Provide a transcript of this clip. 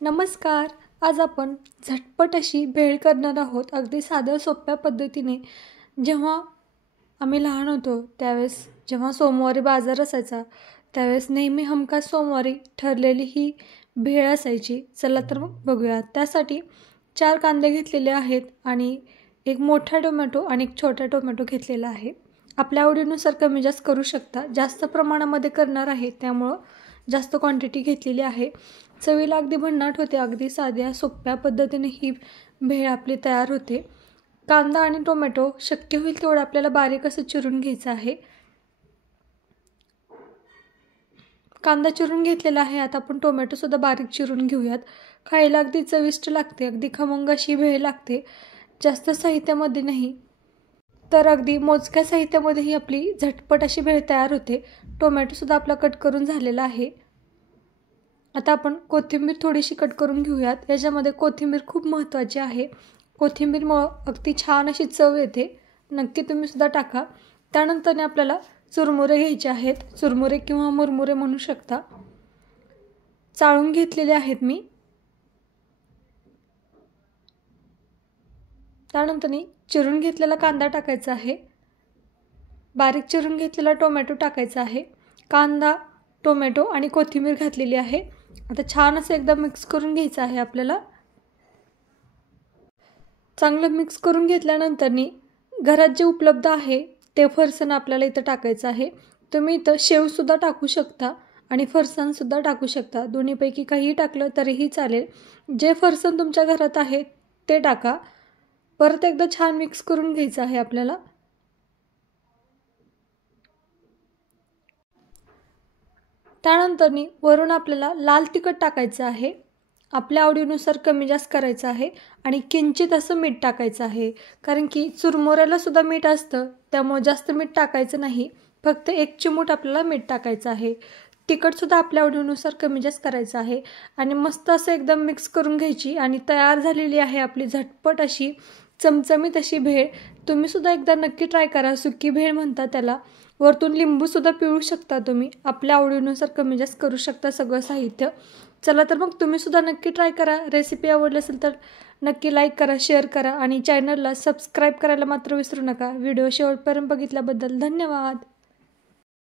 नमस्कार. आज आपण झटपट अशी भेळ करणार आहोत. अगदी साध्या सोप्या पद्धतीने. जेव्हा आम्ही लहान होतो त्यावेळेस जेव्हा सोमवारी बाजार असायचा त्यावेळेस नेहमी हमखास सोमवारी ठरलेली ही भेळ असायची. चला तर मग बघूया. त्यासाठी 4 कांदे घेतलेले आहेत आणि एक मोठा टोमॅटो आणि एक छोटा टोमॅटो घेतलेला आहे. आपल्या आवडीनुसार कमी जास्त करू शकता. जास्त प्रमाणामध्ये करणार आहे त्यामुळं जास्त क्वांटिटी घेतलेली आहे. चवीला अगदी भन्नाट होते. अगदी साध्या सोप्या पद्धतीने ही भेळ आपली तयार होते. कांदा आणि टोमॅटो शक्य होईल तेवढं आपल्याला बारीक असं चिरून घ्यायचं आहे. कांदा चिरून घेतलेला आहे. आता आपण टोमॅटोसुद्धा बारीक चिरून घेऊयात. खायला अगदी चविष्ट लागते. अगदी खमंग अशी भेळ लागते. जास्त साहित्यामध्ये नाही तर अगदी मोजक्या साहित्यामध्ये ही आपली झटपट अशी भेळ तयार होते. टोमॅटोसुद्धा आपला कट करून झालेला आहे. आता आपण कोथिंबीर थोडीशी कट करून घेऊयात. याच्यामध्ये कोथिंबीर खूप महत्त्वाची आहे. कोथिंबीरमुळं अगदी छान अशी चव येते. नक्की तुम्हीसुद्धा टाका. त्यानंतरने आपल्याला चुरमुरे घ्यायचे आहेत. चुरमुरे किंवा मुरमुरे म्हणू शकता. चाळून घेतलेले आहेत मी. त्यानंतरने चिरून घेतलेला कांदा टाकायचा आहे. बारीक चिरून घेतलेला टोमॅटो टाकायचा आहे. कांदा, टोमॅटो आणि कोथिंबीर घातलेली आहे. आता छान असं एकदा मिक्स करून घ्यायचं आहे आपल्याला. चांगलं मिक्स करून घेतल्यानंतरनी घरात जे उपलब्ध आहे ते फरसाण आपल्याला इथं टाकायचं आहे. तुम्ही इथं शेवसुद्धा टाकू शकता आणि फरसाणसुद्धा टाकू शकता. दोन्हीपैकी काहीही टाकलं तरीही चालेल. जे फरसाण तुमच्या घरात आहे ते टाका. परत एकदा छान मिक्स करून घ्यायचं आहे आपल्याला. त्यानंतरनी वरून आपल्याला लाल तिखट टाकायचं आहे. आपल्या आवडीनुसार कमी जास्त करायचं आहे आणि किंचित असं मीठ टाकायचं आहे. कारण की चुरमुऱ्यालासुद्धा मीठ असतं त्यामुळे जास्त मीठ टाकायचं नाही. फक्त 1 चिमूट आपल्याला मीठ टाकायचं आहे. तिखटसुद्धा आपल्या आवडीनुसार कमी जास्त करायचं आहे आणि मस्त असं एकदम मिक्स करून घ्यायची आणि तयार झालेली आहे आपली झटपट अशी चमचमीत अशी भेळ. तुम्हीसुद्धा एकदा नक्की ट्राय करा. सुकी भेळ म्हणतात त्याला. वरतून लिंबूसुद्धा पिळू शकता तुम्ही. आपल्या आवडीनुसार कमी जास्त करू शकता सगळं साहित्य. चला तर मग तुम्हीसुद्धा नक्की ट्राय करा. रेसिपी आवडली असेल तर नक्की लाईक करा, शेअर करा आणि चॅनलला सबस्क्राईब करायला मात्र विसरू नका. व्हिडिओ शेवटपर्यंत बघितल्याबद्दल धन्यवाद.